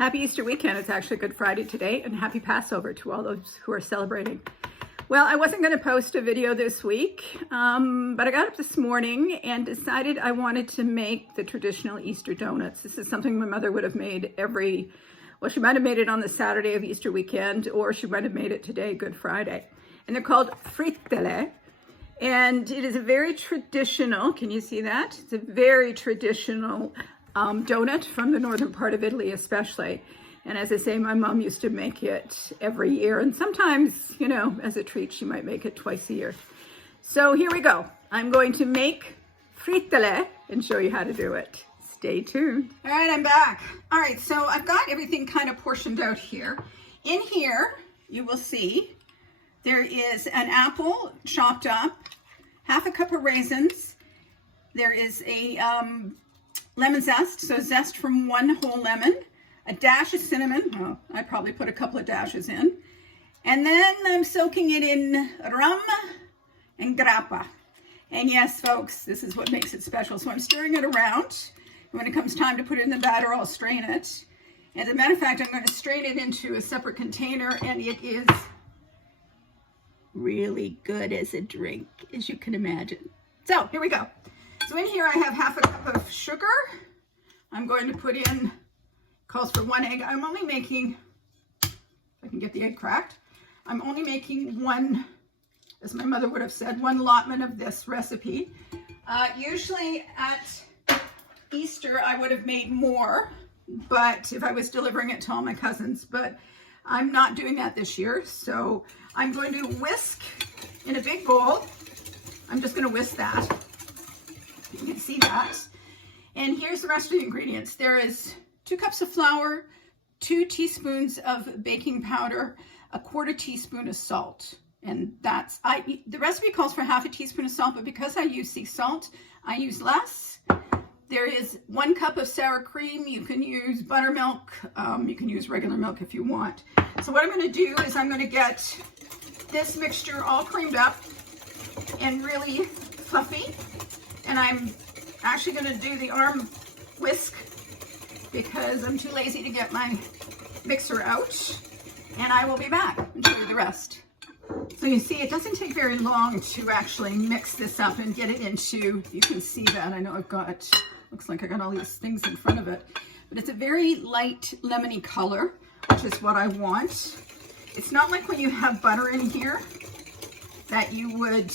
Happy Easter weekend. It's actually Good Friday today, and happy Passover to all those who are celebrating. Well, I wasn't going to post a video this week, but I got up this morning and decided I wanted to make the traditional Easter donuts. This is something my mother would have made well, she might have made it on the Saturday of Easter weekend, or she might have made it today, Good Friday. And they're called Fritelle. And it is a very traditional, can you see that? It's a very traditional donut from the northern part of Italy especially. And as I say, my mom used to make it every year. And sometimes, you know, as a treat, she might make it twice a year. So here we go. I'm going to make Fritelle and show you how to do it. Stay tuned. All right, I'm back. All right, so I've got everything kind of portioned out here. In here, you will see there is an apple chopped up, half a cup of raisins. There is a lemon zest, so zest from one whole lemon, a dash of cinnamon. Oh, I probably put a couple of dashes in. And then I'm soaking it in rum and grappa. And yes, folks, this is what makes it special. So I'm stirring it around. When it comes time to put it in the batter, I'll strain it. As a matter of fact, I'm going to strain it into a separate container, and it is really good as a drink, as you can imagine. So here we go. So in here I have half a cup of sugar. I'm going to put in, calls for 1 egg. I'm only making, if I can get the egg cracked, I'm only making one, as my mother would have said, one allotment of this recipe. Usually at Easter I would have made more, but if I was delivering it to all my cousins, but I'm not doing that this year. So I'm going to whisk in a big bowl. I'm just going to whisk that. You can see that. And here's the rest of the ingredients. There is 2 cups of flour, 2 teaspoons of baking powder, a 1/4 teaspoon of salt. And that's, the recipe calls for half a teaspoon of salt, but because I use sea salt, I use less. There is 1 cup of sour cream. You can use buttermilk. You can use regular milk if you want. So what I'm going to do is I'm going to get this mixture all creamed up and really fluffy. And I'm actually going to do the arm whisk because I'm too lazy to get my mixer out. And I will be back and show you the rest. So you see, it doesn't take very long to actually mix this up and get it into, you can see that. I know I've got, looks like I got all these things in front of it. But it's a very light lemony color, which is what I want. It's not like when you have butter in here that you would,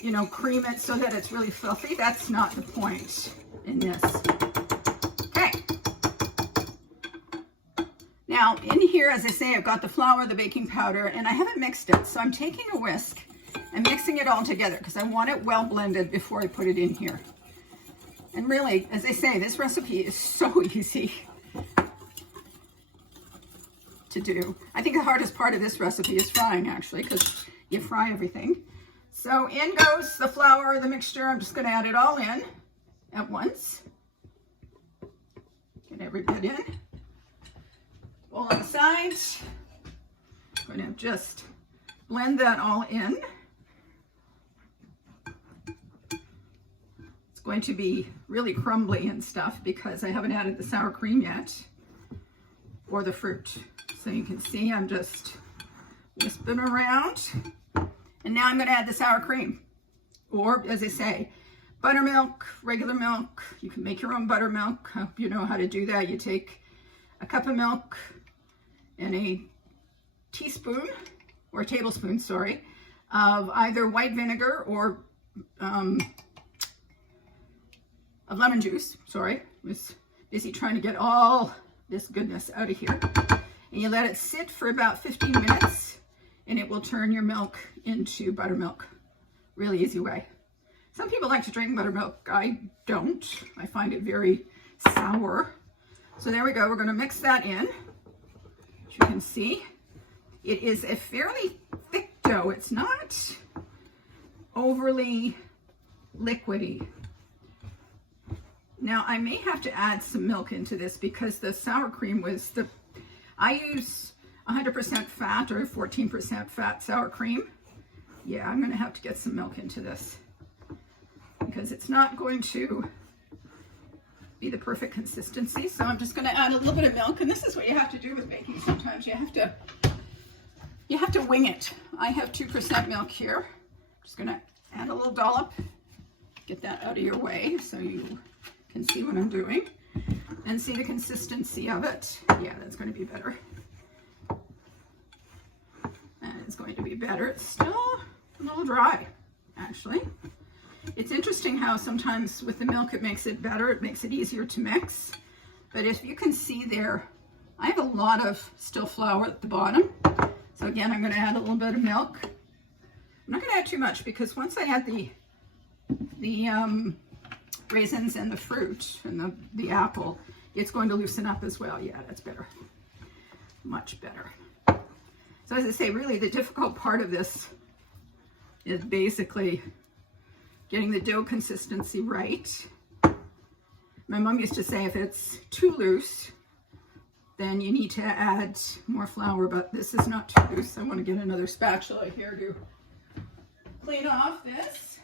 you know, cream it so that it's really fluffy. That's not the point in this. Okay. Now in here, as I say, I've got the flour, the baking powder, and I haven't mixed it. So I'm taking a whisk and mixing it all together because I want it well blended before I put it in here. And really, as I say, this recipe is so easy to do. I think the hardest part of this recipe is frying, actually, because you fry everything. So in goes the flour, the mixture. I'm just going to add it all in at once. Get every bit in. Bowl on the sides. I'm going to just blend that all in. It's going to be really crumbly and stuff because I haven't added the sour cream yet or the fruit. So you can see I'm just wisping around. And now I'm going to add the sour cream, or as I say, buttermilk, regular milk. You can make your own buttermilk. I hope you know how to do that. You take a cup of milk and a teaspoon, or a tablespoon, sorry, of either white vinegar or of lemon juice. Sorry, I was busy trying to get all this goodness out of here. And you let it sit for about 15 minutes. And it will turn your milk into buttermilk. Really easy way. Some people like to drink buttermilk. I don't. I find it very sour. So there we go. We're going to mix that in. As you can see, it is a fairly thick dough. It's not overly liquidy. Now, I may have to add some milk into this because the sour cream was I use 100% fat or 14% fat sour cream. Yeah, I'm going to have to get some milk into this because it's not going to be the perfect consistency. So I'm just going to add a little bit of milk, and this is what you have to do with baking sometimes. You have to wing it. I have 2% milk here. I'm just going to add a little dollop. Get that out of your way so you can see what I'm doing and see the consistency of it. Yeah, that's going to be better. That is going to be better. It's still a little dry, actually. It's interesting how sometimes with the milk it makes it better. It makes it easier to mix. But if you can see there, I have a lot of still flour at the bottom. So again, I'm going to add a little bit of milk. I'm not going to add too much because once I add the raisins and the fruit and the apple, it's going to loosen up as well. Yeah, that's better. Much better. So as I say, really the difficult part of this is basically getting the dough consistency right. My mom used to say if it's too loose, then you need to add more flour, but this is not too loose. I want to get another spatula here to clean off this.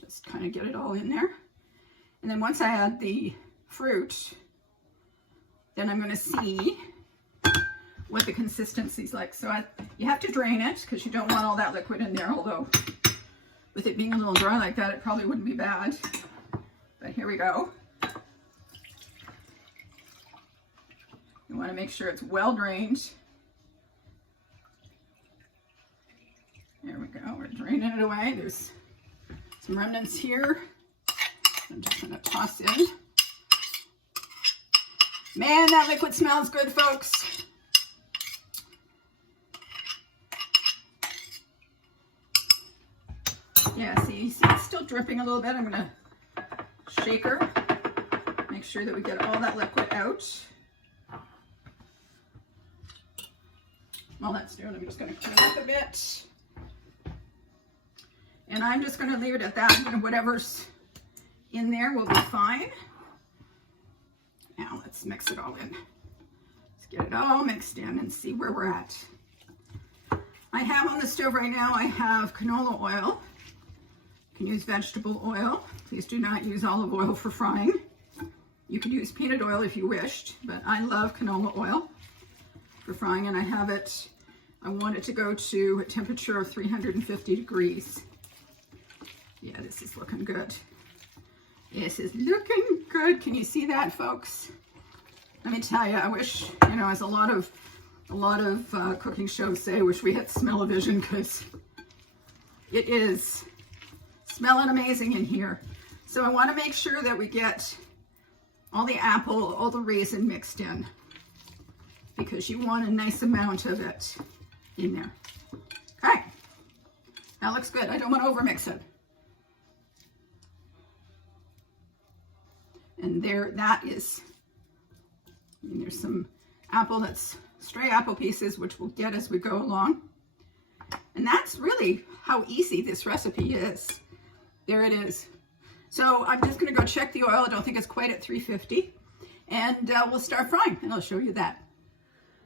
Just kind of get it all in there. And then once I add the fruit, then I'm going to see what the consistency is like. So you have to drain it because you don't want all that liquid in there, although with it being a little dry like that, it probably wouldn't be bad. But here we go. You want to make sure it's well drained. There we go, we're draining it away. There's some remnants here. I'm just going to toss in. Man, that liquid smells good, folks. Yeah, see it's still dripping a little bit. I'm going to shake her, make sure that we get all that liquid out. While that's doing, I'm just going to clean up a bit. And I'm just going to leave it at that. Whatever's in there will be fine. Now let's mix it all in. Let's get it all mixed in and see where we're at. I have on the stove right now, I have canola oil. You can use vegetable oil. Please do not use olive oil for frying. You could use peanut oil if you wished, but I love canola oil for frying, and I have it, I want it to go to a temperature of 350 degrees. Yeah, this is looking good. This is looking good. Can you see that, folks? Let me tell you, I wish, you know, as a lot of cooking shows say, I wish we had smell-o-vision, because it is smelling amazing in here. So I want to make sure that we get all the apple, all the raisin mixed in, because you want a nice amount of it in there. Okay, that looks good. I don't want to overmix it. And there, that is, and there's some apple that's stray apple pieces, which we'll get as we go along. And that's really how easy this recipe is. There it is. So I'm just going to go check the oil. I don't think it's quite at 350. And we'll start frying, and I'll show you that.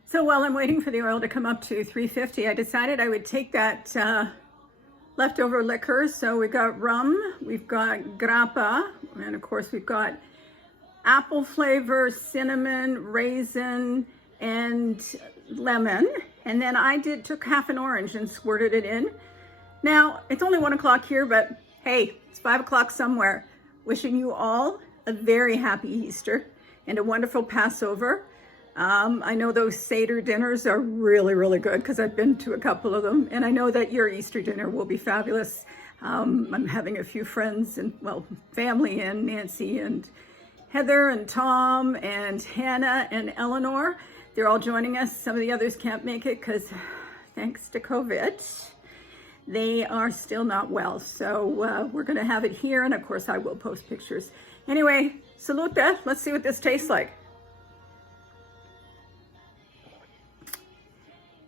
So while I'm waiting for the oil to come up to 350, I decided I would take that leftover liquor. So we've got rum, we've got grappa, and of course we've got apple flavor, cinnamon, raisin, and lemon. And then I took half an orange and squirted it in. Now, it's only 1 o'clock here, but hey, it's 5 o'clock somewhere. Wishing you all a very happy Easter and a wonderful Passover. I know those Seder dinners are really, really good because I've been to a couple of them. And I know that your Easter dinner will be fabulous. I'm having a few friends and, well, family in, Nancy and Heather and Tom and Hannah and Eleanor. They're all joining us. Some of the others can't make it because thanks to COVID, they are still not well. So we're going to have it here. And of course, I will post pictures. Anyway, salute. Let's see what this tastes like.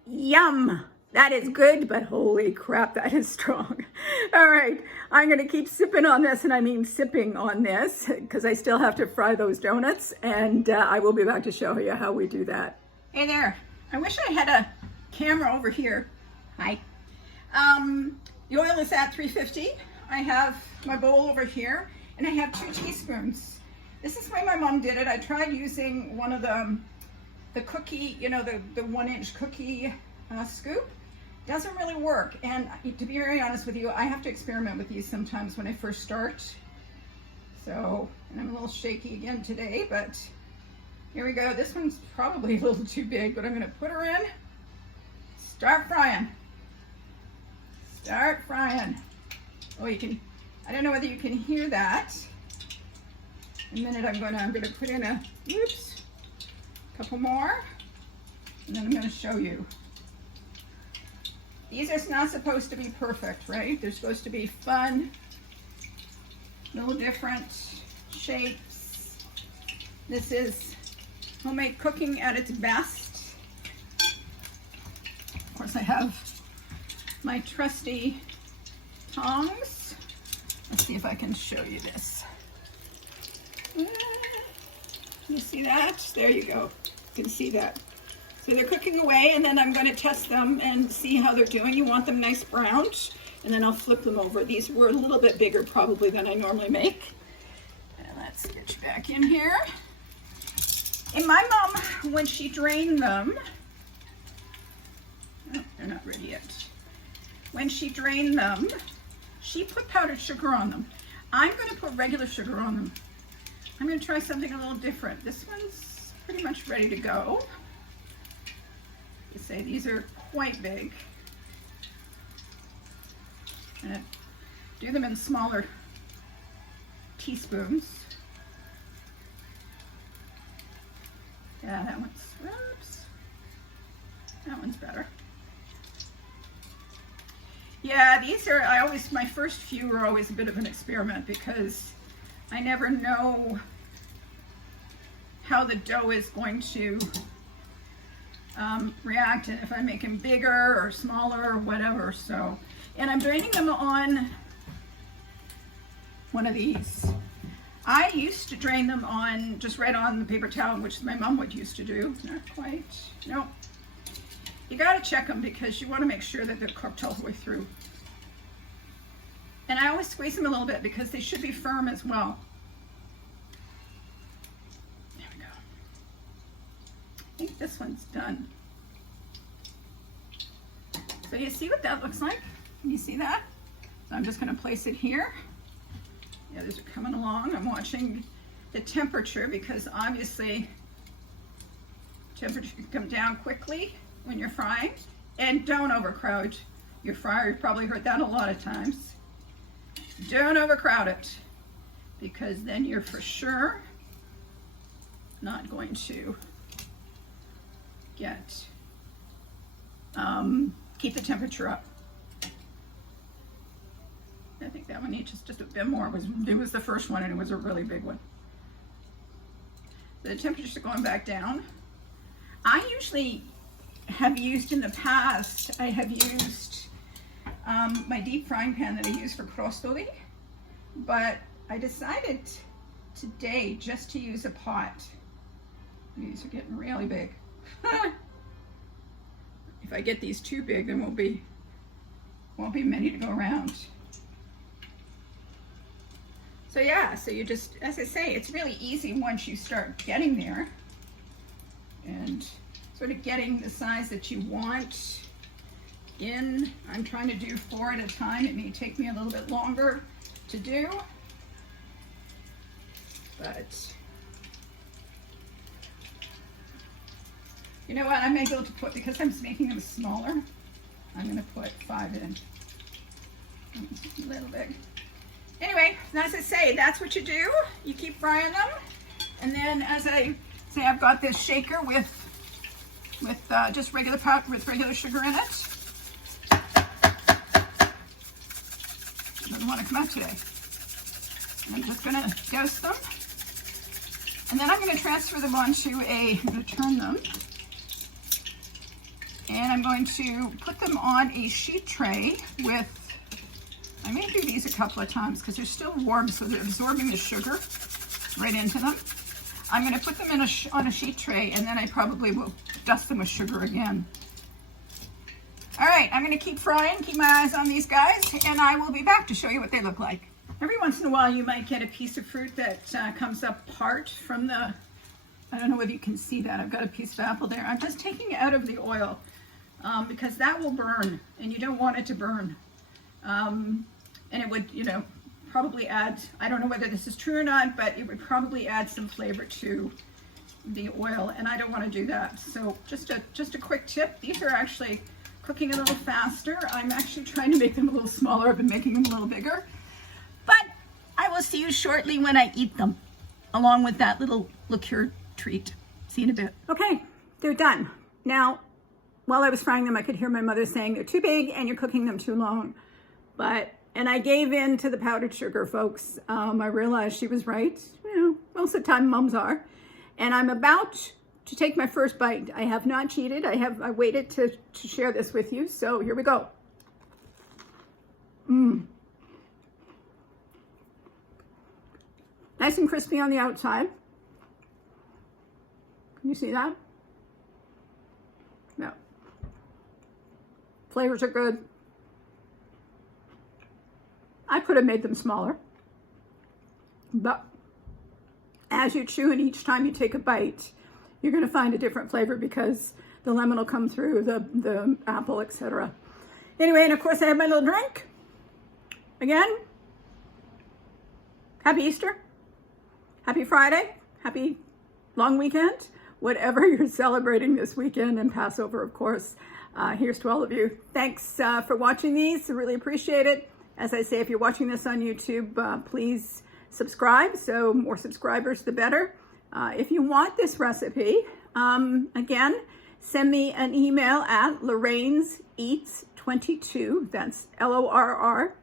Yum. That is good, but holy crap, that is strong. All right, I'm going to keep sipping on this, and I mean sipping on this, because I still have to fry those donuts, and I will be back to show you how we do that. Hey there. I wish I had a camera over here. Hi. The oil is at 350. I have my bowl over here, and I have 2 teaspoons. This is the way my mom did it. I tried using one of the cookie, you know, the 1-inch cookie scoop. Doesn't really work, and to be very honest with you, I have to experiment with these sometimes when I first start. So, and I'm a little shaky again today, but here we go. This one's probably a little too big, but I'm going to put her in. Start frying. Start frying. Oh, you can, I don't know whether you can hear that. In a minute I'm going to put in a couple more, and then I'm going to show you. These are not supposed to be perfect, right? They're supposed to be fun, little different shapes. This is homemade cooking at its best. Of course, I have my trusty tongs. Let's see if I can show you this. You see that? There you go. You can see that. So they're cooking away, and then I'm going to test them and see how they're doing. You want them nice browned, and then I'll flip them over. These were a little bit bigger probably than I normally make. And let's get you back in here. And my mom, when she drained them, oh, they're not ready yet. When she drained them, she put powdered sugar on them. I'm going to put regular sugar on them. I'm going to try something a little different. This one's pretty much ready to go. You say these are quite big. I'm going to do them in smaller teaspoons. Yeah, that one's, whoops. That one's better. Yeah, these are, my first few are always a bit of an experiment because I never know how the dough is going to react, and if I make them bigger or smaller or whatever. So, and I'm draining them on one of these. I used to drain them on just right on the paper towel, which my mom would used to do. Not quite. No. You got to check them because you want to make sure that they're cooked all the way through. And I always squeeze them a little bit because they should be firm as well. There we go. I think this one's done. So you see what that looks like? Can you see that? So I'm just going to place it here. The others are coming along. I'm watching the temperature because obviously temperature can come down quickly when you're frying. And don't overcrowd your fryer. You've probably heard that a lot of times. Don't overcrowd it because then you're for sure not going to get keep the temperature up. I think that one needs just a bit more. It was the first one and it was a really big one. The temperatures are going back down. I usually have used in the past, I have used my deep frying pan that I use for crostoli, but I decided today just to use a pot. These are getting really big. If I get these too big, then won't be many to go around. So yeah, so you just, as I say, it's really easy once you start getting there and sort of getting the size that you want in. I'm trying to do 4 at a time. It may take me a little bit longer to do, but you know what, I may be able to put, because I'm making them smaller, I'm going to put 5 in. A little big. Anyway, as I say, that's what you do. You keep frying them, and then as I say, I've got this shaker with just regular sugar in it. It doesn't want to come out today. And I'm just going to douse them, and then I'm going to transfer them onto I'm going to turn them, and I'm going to put them on a sheet tray with. I may do these a couple of times because they're still warm, so they're absorbing the sugar right into them. I'm going to put them in on a sheet tray, and then I probably will dust them with sugar again. All right, I'm gonna keep frying, keep my eyes on these guys, and I will be back to show you what they look like. Every once in a while, you might get a piece of fruit that comes apart from the, I don't know whether you can see that. I've got a piece of apple there. I'm just taking it out of the oil because that will burn, and you don't want it to burn. And it would, you know, probably add, I don't know whether this is true or not, but it would probably add some flavor to the oil, and I don't want to do that. So just a quick tip. These are actually cooking a little faster. I'm actually trying to make them a little smaller. I've been making them a little bigger. But I will see you shortly when I eat them, along with that little liqueur treat. See you in a bit. Okay, they're done. Now, while I was frying them, I could hear my mother saying they're too big and you're cooking them too long. And I gave in to the powdered sugar, folks. I realized she was right. You know, most of the time mums are. And I'm about to take my first bite. I have not cheated. I waited to share this with you. So here we go. Nice and crispy on the outside. Can you see that? Yeah. Flavors are good. I could have made them smaller, but as you chew and each time you take a bite, you're going to find a different flavor because the lemon will come through, the apple, etc. Anyway, and of course I have my little drink. Again, happy Easter, happy Friday, happy long weekend, whatever you're celebrating this weekend, and Passover, of course. Here's to all of you. Thanks for watching these. I really appreciate it. As I say, if you're watching this on YouTube, please subscribe. So more subscribers, the better. If you want this recipe, again, send me an email at lorraineseats22. That's L-O-R-R.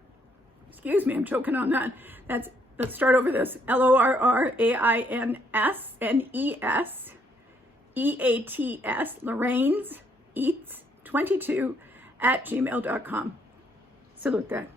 Excuse me, I'm choking on that. Let's start over this. LORRAINSNESEATS, Lorraineseats22 @gmail.com. Salute that.